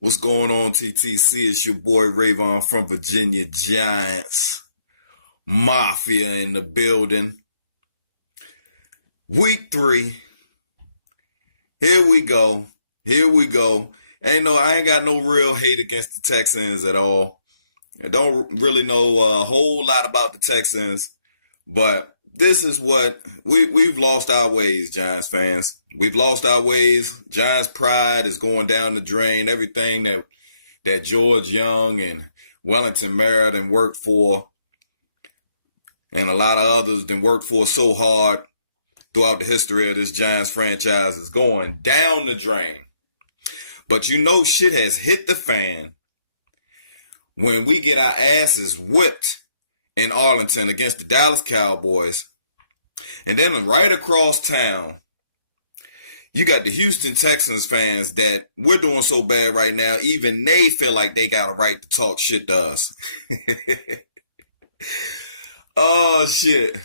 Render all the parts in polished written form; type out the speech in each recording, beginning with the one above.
What's going on, TTC? It's your boy Rayvon from Virginia Giants. Mafia in the building. Week 3. Here we go. I ain't got no real hate against the Texans at all. I don't really know a whole lot about the Texans, but this is what we've lost our ways, Giants fans. We've lost our ways. Giants pride is going down the drain. Everything that George Young and Wellington Merritt worked for, and a lot of others worked for so hard throughout the history of this Giants franchise is going down the drain. But you know shit has hit the fan when we get our asses whipped in Arlington against the Dallas Cowboys. And then right across town, you got the Houston Texans fans that we're doing so bad right now, even they feel like they got a right to talk shit to us. Oh, shit.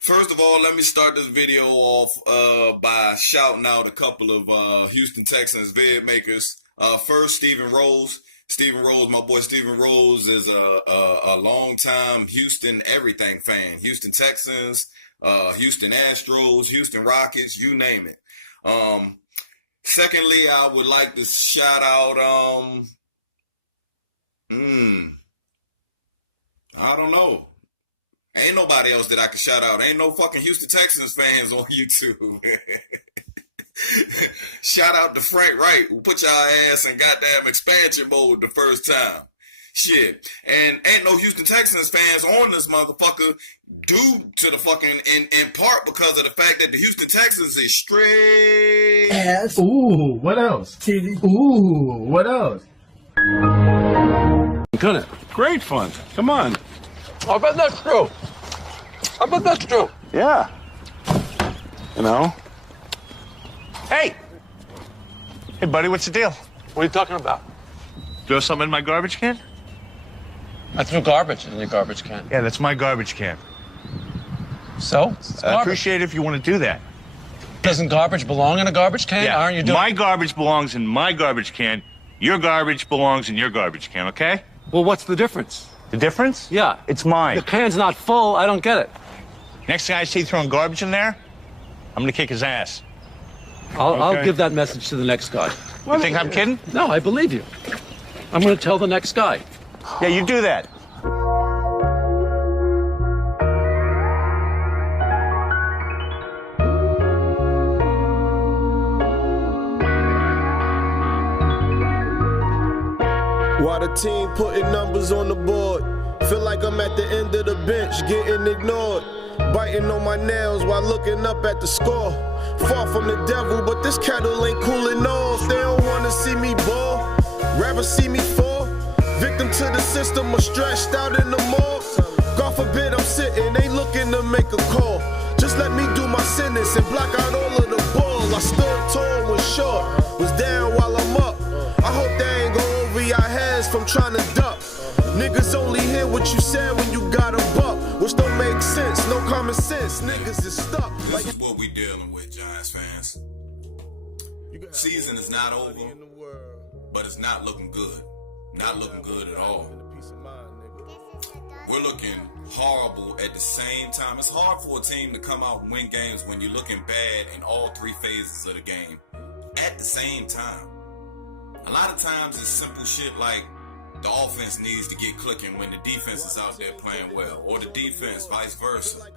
First of all, let me start this video off by shouting out a couple of Houston Texans vid makers. First, Stephen Rose. Stephen Rose, my boy Stephen Rose is a long-time Houston everything fan. Houston Texans, Houston Astros, Houston Rockets, you name it. Secondly, I would like to shout out, I don't know. Ain't nobody else that I can shout out. Ain't no fucking Houston Texans fans on YouTube. Shout out to Frank Wright, who put y'all ass in goddamn expansion mode the first time. Shit. And ain't no Houston Texans fans on this motherfucker due to the fucking, in part because of the fact that the Houston Texans is straight ass. Ooh, what else? Titty. Ooh, what else? Couldn't it? Great fun. Come on. I bet that's true. Yeah. You know? Hey! Hey, buddy, what's the deal? What are you talking about? Throw something in my garbage can? I threw garbage in your garbage can. Yeah, that's my garbage can. So? It's I garbage. appreciate it if you want to do that. Doesn't garbage belong in a garbage can? Yeah, Aren't you doing... my garbage belongs in my garbage can. Your garbage belongs in your garbage can, okay? Well, what's the difference? The difference? Yeah. It's mine. The can's not full. I don't get it. Next thing I see throwing garbage in there, I'm gonna kick his ass. I'll give that message to the next guy. You think I'm kidding? No, I believe you. I'm going to tell the next guy. Yeah, you do that. While the team putting numbers on the board, feel like I'm at the end of the bench, getting ignored. Biting on my nails while looking up at the score. Far from the devil, but this kettle ain't cooling off. They don't wanna see me ball, rather see me fall. Victim to the system or stretched out in the morgue. God forbid I'm sitting, ain't looking to make a call. Just let me do my sentence and block out all of the ball. I stood tall, was short, was down while I'm up. I hope they ain't go over your heads from trying to duck. Niggas only hear what you said when you got a buck, which don't make sense, no common sense. Niggas is stuck. This is what we dealing with, Giants fans. Season is not over, but it's not looking good. Not looking good at all. We're looking horrible at the same time. It's hard for a team to come out and win games when you're looking bad in all three phases of the game at the same time. A lot of times it's simple shit like the offense needs to get clicking when the defense is out there playing well, or the defense, vice versa.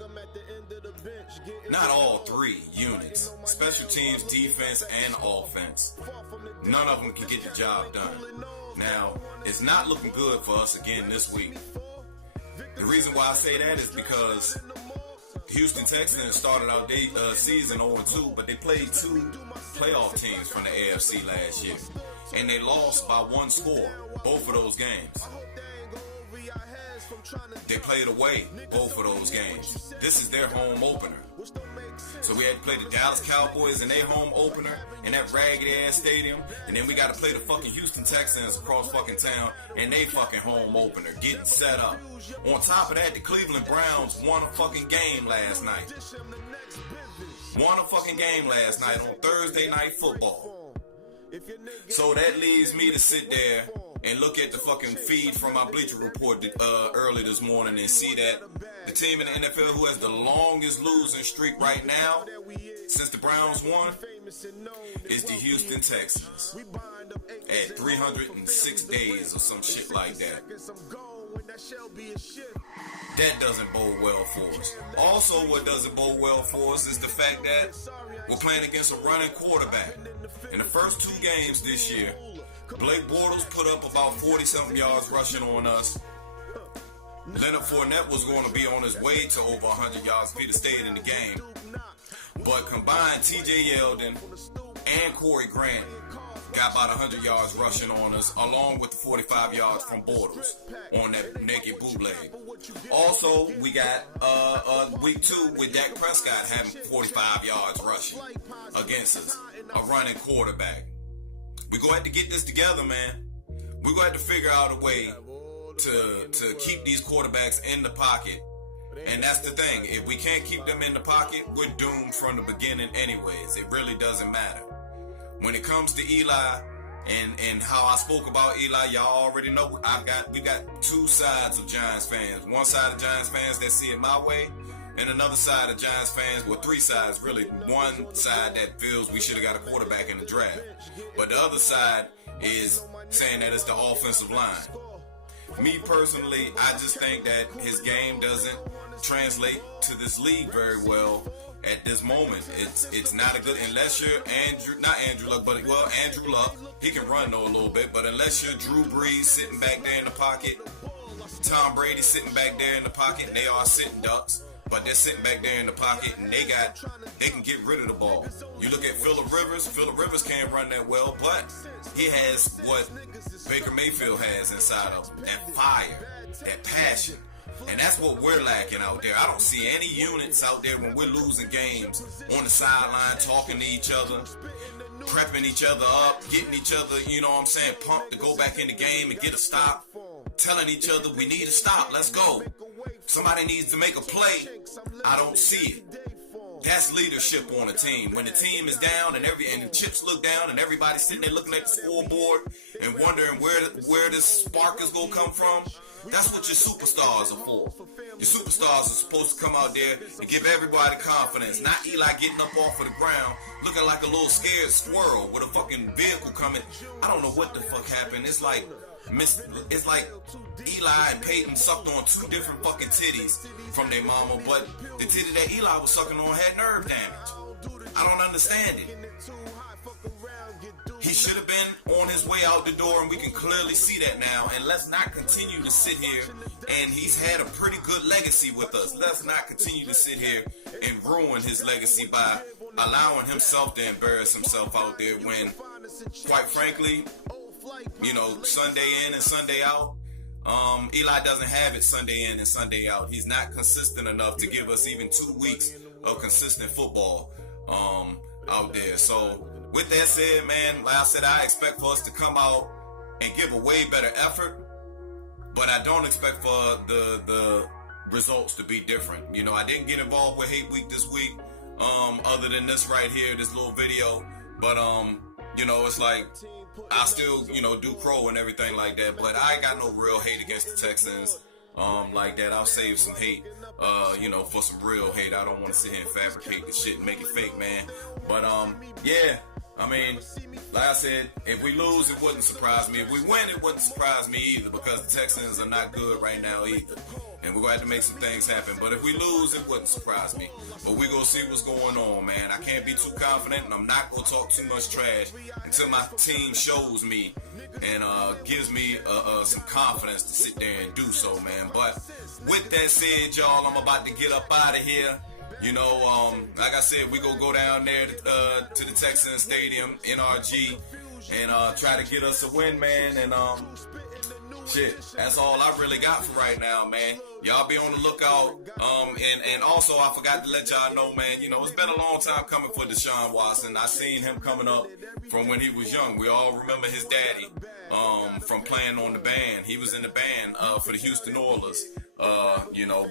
Not all three units, special teams, defense, and offense. None of them can get the job done. Now, it's not looking good for us again this week. The reason why I say that is because Houston Texans started out their season 0-2, but they played 2 playoff teams from the AFC last year. And they lost by 1 score, both of those games. They played away, both of those games. This is their home opener. So we had to play the Dallas Cowboys in their home opener in that raggedy ass stadium. And then we got to play the fucking Houston Texans across fucking town in their fucking home opener, getting set up. On top of that, the Cleveland Browns won a fucking game last night. on Thursday Night Football. So that leads me to sit there and look at the fucking feed from my Bleacher Report early this morning and see that the team in the NFL who has the longest losing streak right now since the Browns won is the Houston Texans at 306 days or some shit like that. That doesn't bode well for us. Also, what doesn't bode well for us is the fact that we're playing against a running quarterback. In the first 2 games this year, Blake Bortles put up about 40-something yards rushing on us. Leonard Fournette was going to be on his way to over 100 yards if he'd have stayed in the game. But combined, TJ Yeldon and Corey Grant got about 100 yards rushing on us, along with the 45 yards from Bortles on that naked bootleg. Also, we got week 2 with Dak Prescott having 45 yards rushing against us, a running quarterback. We're going to have to get this together, man. We're going to have to figure out a way to keep these quarterbacks in the pocket. And that's the thing. If we can't keep them in the pocket, we're doomed from the beginning anyways. It really doesn't matter. When it comes to Eli and how I spoke about Eli, y'all already know we got 2 sides of Giants fans. One side of Giants fans that see it my way, and another side of Giants fans, well, 3 sides really. One side that feels we should have got a quarterback in the draft. But the other side is saying that it's the offensive line. Me personally, I just think that his game doesn't translate to this league very well at this moment. It's not a good, unless you're Andrew Luck. He can run though a little bit, but unless you're Drew Brees sitting back there in the pocket, Tom Brady sitting back there in the pocket, and they are sitting ducks, but they're sitting back there in the pocket and they can get rid of the ball. You look at Phillip Rivers can't run that well, but he has what Baker Mayfield has inside of him, that fire, that passion. And that's what we're lacking out there. I don't see any units out there when we're losing games on the sideline talking to each other, prepping each other up, getting each other, you know what I'm saying, pumped to go back in the game and get a stop, telling each other we need a stop, let's go. Somebody needs to make a play. I don't see it. That's leadership on a team. When the team is down and the chips look down and everybody's sitting there looking at the scoreboard and wondering where this spark is going to come from, that's what your superstars are for. Your superstars are supposed to come out there and give everybody confidence. Not Eli getting up off of the ground looking like a little scared squirrel with a fucking vehicle coming. I don't know what the fuck happened. It's like Eli and Peyton sucked on 2 different fucking titties from their mama, but the titty that Eli was sucking on had nerve damage. I don't understand it. He should have been on his way out the door, and we can clearly see that now. And let's not continue to sit here, and he's had a pretty good legacy with us. Let's not continue to sit here and ruin his legacy by allowing himself to embarrass himself out there when, quite frankly, you know, Sunday in and Sunday out, Eli doesn't have it Sunday in and Sunday out. He's not consistent enough to give us even 2 weeks of consistent football out there. So with that said, man, like I said, I expect for us to come out and give a way better effort, but I don't expect for the results to be different. You know, I didn't get involved with Hate Week this week, other than this right here, this little video, but you know, it's like I still, you know, do crow and everything like that, but I ain't got no real hate against the Texans like that. I'll save some hate, you know, for some real hate. I don't want to sit here and fabricate the shit and make it fake, man. But yeah, I mean, like I said, if we lose, it wouldn't surprise me. If we win, it wouldn't surprise me either, because the Texans are not good right now either. And we're going to have to make some things happen. But if we lose, it wouldn't surprise me. But we're going to see what's going on, man. I can't be too confident, and I'm not going to talk too much trash until my team shows me and gives me some confidence to sit there and do so, man. But with that said, y'all, I'm about to get up out of here. You know, like I said, we gonna go down there to the Texans Stadium, NRG, and try to get us a win, man. And shit, that's all I really got for right now, man. Y'all be on the lookout. And also I forgot to let y'all know, man, you know, it's been a long time coming for Deshaun Watson. I seen him coming up from when he was young. We all remember his daddy from playing on the band. He was in the band for the Houston Oilers.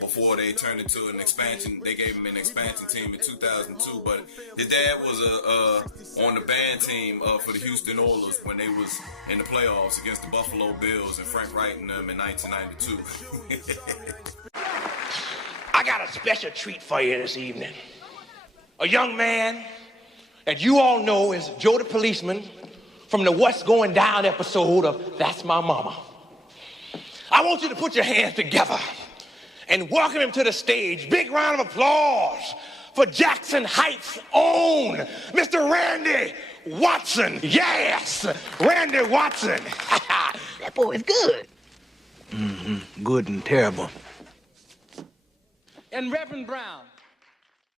before they turned into an expansion. They gave him an expansion team in 2002, but his dad was on the band team for the Houston Oilers when they was in the playoffs against the Buffalo Bills and Frank Wright and them in 1992. I got a special treat for you this evening. A young man that you all know is Joe the Policeman from the What's Going Down episode of That's My Mama. I want you to put your hands together and welcome him to the stage. Big round of applause for Jackson Heights' own Mr. Randy Watson. Yes, Randy Watson. That boy is good. Good and terrible. And Reverend Brown.